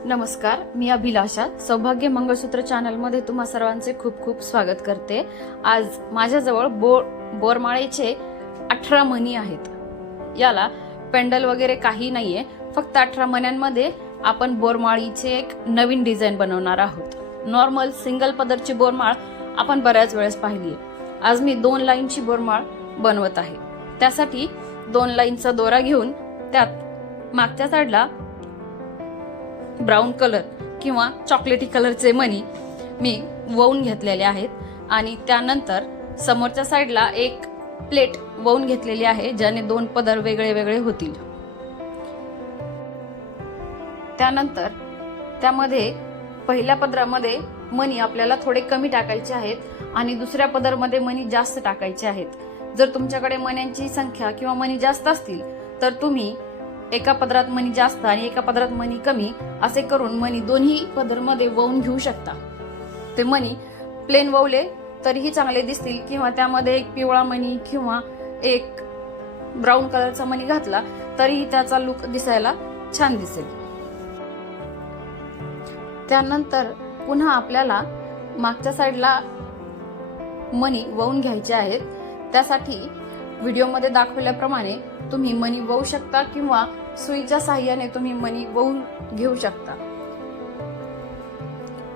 नमस्कार, मी अभिलाषा सौभाग्य मंगळसूत्र चॅनल मध्ये तुम्हा सर्वांचे खूप खूप स्वागत करते। आज माझ्याजवळ बोरमाळेचे 18 मणी आहेत। याला पेंडल वगैरे काही नाहीये, फक्त 18 मण्यांमध्ये आपण बोरमाळीचे एक नवीन डिझाइन बनवणार आहोत। नॉर्मल सिंगल पदरची बोरमाळ आपण बऱ्याच वेळेस पाहिली आहे। आज मी 2 लाईनची बोरमाळ बनवत आहे। त्यासाठी 2 लाईनचा दोरा घेऊन त्यात मागच्या साईडला ब्राउन कलर किंवा चॉकलेटी कलरचे मणी मी ववून घेतलेले आहेत आणि त्यानंतर समोरच्या साईडला एक प्लेट ववून घेतलेली आहे, ज्याने 2 पदर वेगळे वेगळे होतील। त्यानंतर त्यामध्ये पहिल्या पदरामध्ये मणी आपल्याला थोडे कमी टाकायचे आहेत आणि दुसऱ्या पदरामध्ये मणी जास्त टाकायचे आहेत। जर तुमच्याकडे मण्यांची संख्या किंवा मणी जास्त असतील तर तुम्ही एका पदरात मणी जास्त आणि एका पदरात मणी कमी असे करून मणी दोन्ही पदरमध्ये ववून घेऊ शकता। ते मणी प्लेन ववले तरीही चांगले दिसतील किंवा त्यामध्ये एक पिवळा मणी किंवा एक ब्राउन कलरचा मणी घातला तरीही त्याचा लुक दिसायला छान दिसेल। त्यानंतर पुन्हा आपल्याला मागच्या साईडला मणी ववून घ्यायचे आहेत। त्यासाठी व्हिडिओमध्ये दाखवल्याप्रमाणे तुम्ही मणी ववू शकता किंवा सुईच्या साहाय्याने तुम्ही मणी ववून घेऊ शकता।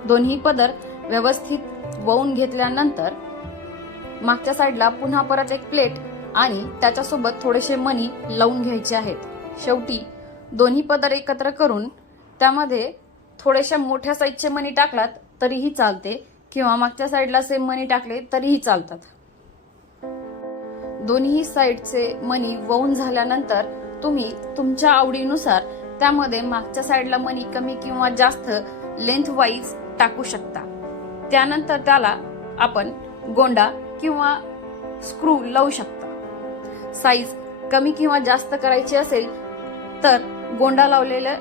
दोन्ही पदर व्यवस्थित ववून घेतल्यानंतर मागच्या साईडला पुन्हा परत एक प्लेट आणि त्याच्यासोबत थोडेसे मणी लावून घ्यायचे आहेत। शेवटी दोन्ही पदर एकत्र करून त्यामध्ये थोडेशा मोठ्या साईजचे मणी टाकलात तरीही चालते किंवा मागच्या साईडला सेम मणी टाकले तरीही चालतात। दोन्ही साईडचे मणी ववून झाल्यानंतर तुम्ही तुमच्या आवडीनुसार त्यामध्ये मागच्या साईडला मणी कमी किंवा जास्त लेंथ वाईज टाकू शकता। त्यानंतर त्याला आपण गोंडा किंवा स्क्रू लावू शकता। साईज कमी किंवा जास्त करायची असेल तर गोंडा लावलेलं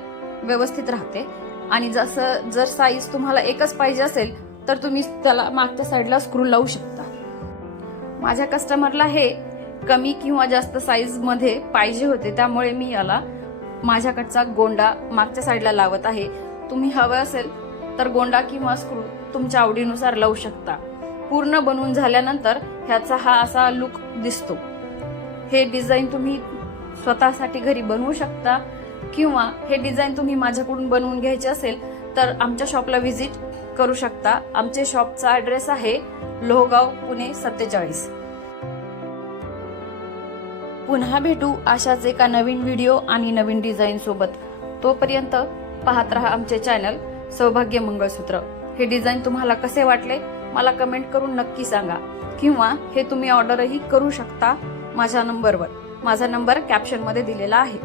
व्यवस्थित राहते आणि जर साईज तुम्हाला एकच पाहिजे असेल तर तुम्ही त्याला मागच्या साईडला स्क्रू लावू शकता। माझ्या कस्टमरला हे कमी किंवा जास्त साईज मध्ये पाहिजे होते, त्यामुळे मी याला माझ्याकडचा गोंडा मागच्या साईडला लावत आहे। तुम्ही हवं असेल तर गोंडा किंवा स्क्रू तुमच्या आवडीनुसार लावू शकता। पूर्ण बनवून झाल्यानंतर ह्याचा हा असा लुक दिसतो। हे डिझाईन तुम्ही स्वतःसाठी घरी बनवू शकता किंवा हे डिझाईन तुम्ही माझ्याकडून बनवून घ्यायचे असेल तर आमच्या शॉपला व्हिजिट करू शकता। आमच्या शॉपचा ऍड्रेस आहे लोहगाव, पुणे 47। पुन्हा भेटू अशाच एका नवीन व्हिडिओ आणि नवीन डिझाईन सोबत। तोपर्यंत पाहत रहा आमचे चॅनल सौभाग्य मंगळसूत्र। हे डिझाईन तुम्हाला कसे वाटले मला कमेंट करून नक्की सांगा किंवा हे तुम्ही ऑर्डरही करू शकता माझ्या नंबरवर। माझा नंबर कॅप्शन मध्ये दिलेला आहे।